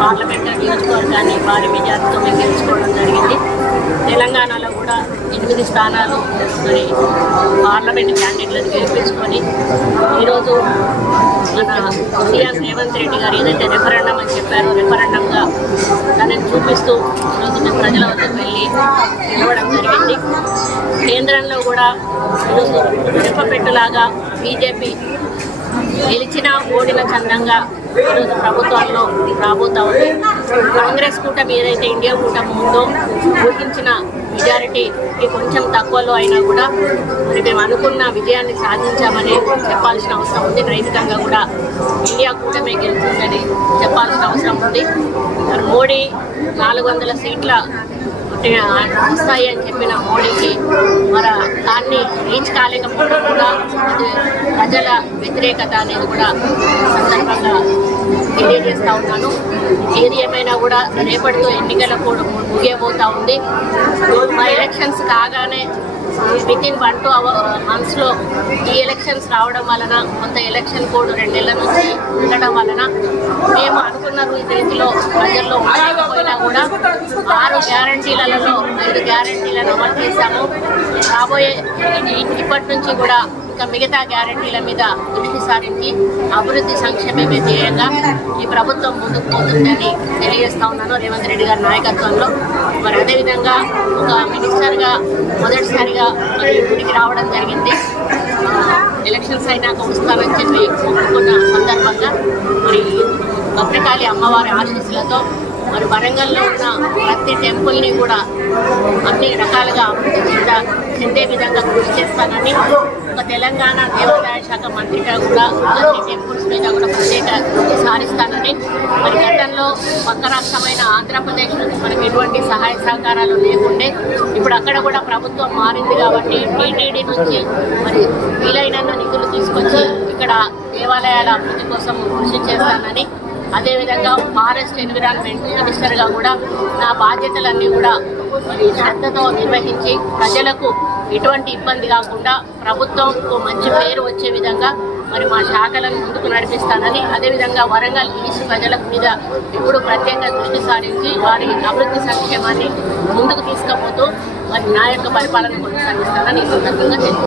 Parliament నియోజకవర్గాన్ని భారీ మెజార్టీతో మేము గెలుచుకోవడం జరిగింది. తెలంగాణలో కూడా ఎనిమిది స్థానాలు మరి పార్లమెంట్ క్యాండిడేట్లను గెలిపించుకొని ఈరోజు మన సీఎం రేవంత్ రెడ్డి గారు ఏదైతే రెఫరెండం అని చెప్పారో రెఫరెండంగా దానిని చూపిస్తూ ఈరోజు మేము ప్రజల వద్దకు వెళ్ళి నిలవడం జరిగింది. కేంద్రంలో కూడా ఈరోజు రెప్పపెట్టులాగా బీజేపీ గెలిచిన ఓడిన చందంగా ఈరోజు ప్రభుత్వాల్లో రాబోతా ఉంది. కాంగ్రెస్ కూటమి ఏదైతే ఇండియా కూటమి ఉందో ఊహించిన మెజారిటీకి కొంచెం తక్కువలో అయినా కూడా మరి మేము అనుకున్న విజయాన్ని సాధించామని చెప్పాల్సిన అవసరం ఉంది. నైతికంగా కూడా ఇండియా కూటమి గెలుస్తుందని చెప్పాల్సిన అవసరం ఉంది. మోడీ నాలుగు వందల సీట్ల వస్తాయి అని చెప్పిన మోడీకి మరి దాన్ని రీచ్ కాలేకపోవడం కూడా ప్రజల వ్యతిరేకత అనేది కూడా సందర్భంగా తెలియజేస్తా ఉన్నాను. ఏది ఏమైనా కూడా రేపటితో ఎన్నికల కూడా ముగియబోతూ ఉంది. మా ఎలక్షన్స్ కాగానే within one two hour మంత్స్లో ఈ ఎలక్షన్స్ రావడం వలన కొంత ఎలక్షన్ కోడ్ రెండేళ్ళ నుంచి ఉండడం వలన మేము అనుకున్న రీతిలో ప్రజల్లో ఉండకపోయినా కూడా ఆరు గ్యారంటీలలో ఐదు గ్యారంటీలను అమలు చేశాము. రాబోయే ఇప్పటి నుంచి కూడా ఇంకా మిగతా గ్యారంటీల మీద దృష్టి సారించి అభివృద్ధి సంక్షేమమే ధ్యేయంగా ఈ ప్రభుత్వం ముందుకు పోతుందని తెలియజేస్తా ఉన్నాను. రేవంత్ రెడ్డి గారి నాయకత్వంలో. మరి అదేవిధంగా ఒక మినిస్టర్గా మొదటిసారిగా మరి ఇంటికి రావడం జరిగింది. ఎలక్షన్స్ అయినాక వస్తానని చెప్పి ఒప్పుకున్న సందర్భంగా మరి భద్రకాళి అమ్మవారి ఆశీస్సులతో మరి వరంగల్లో ఉన్న ప్రతి టెంపుల్ని కూడా అన్ని రకాలుగా అభివృద్ధి చెంద చెందే విధంగా కృషి చేస్తానని ఒక తెలంగాణ దేవాదాయ శాఖ మంత్రిగా కూడా అన్ని టెంపుల్స్ మీద కూడా ప్రత్యేక దృష్టి సారిస్తానని. మరి గతంలో పక్క రాష్ట్రమైన ఆంధ్రప్రదేశ్ నుంచి మనకి ఎటువంటి సహాయ సహకారాలు లేకుండే ఇప్పుడు అక్కడ కూడా ప్రభుత్వం మారింది కాబట్టి టీటీడీ నుంచి మరి వీలైనన్న నిధులు తీసుకొచ్చి ఇక్కడ దేవాలయాల అభివృద్ధి కోసం కృషి చేస్తానని అదేవిధంగా ఫారెస్ట్ ఎన్విరాన్మెంట్ మినిస్టర్గా కూడా నా బాధ్యతలన్నీ కూడా మరి శ్రద్ధతో నిర్వహించి ప్రజలకు ఎటువంటి ఇబ్బంది కాకుండా ప్రభుత్వంకు మంచి పేరు వచ్చే విధంగా మరి మా శాఖలను ముందుకు నడిపిస్తానని అదేవిధంగా వరంగల్ ఈస్ట్ ప్రజల మీద ఇప్పుడు ప్రత్యేక దృష్టి సారించి వారి అభివృద్ధి సంక్షేమాన్ని ముందుకు తీసుకపోతూ మరి నా యొక్క పరిపాలన కొనసాగిస్తానని ఈ సందర్భంగా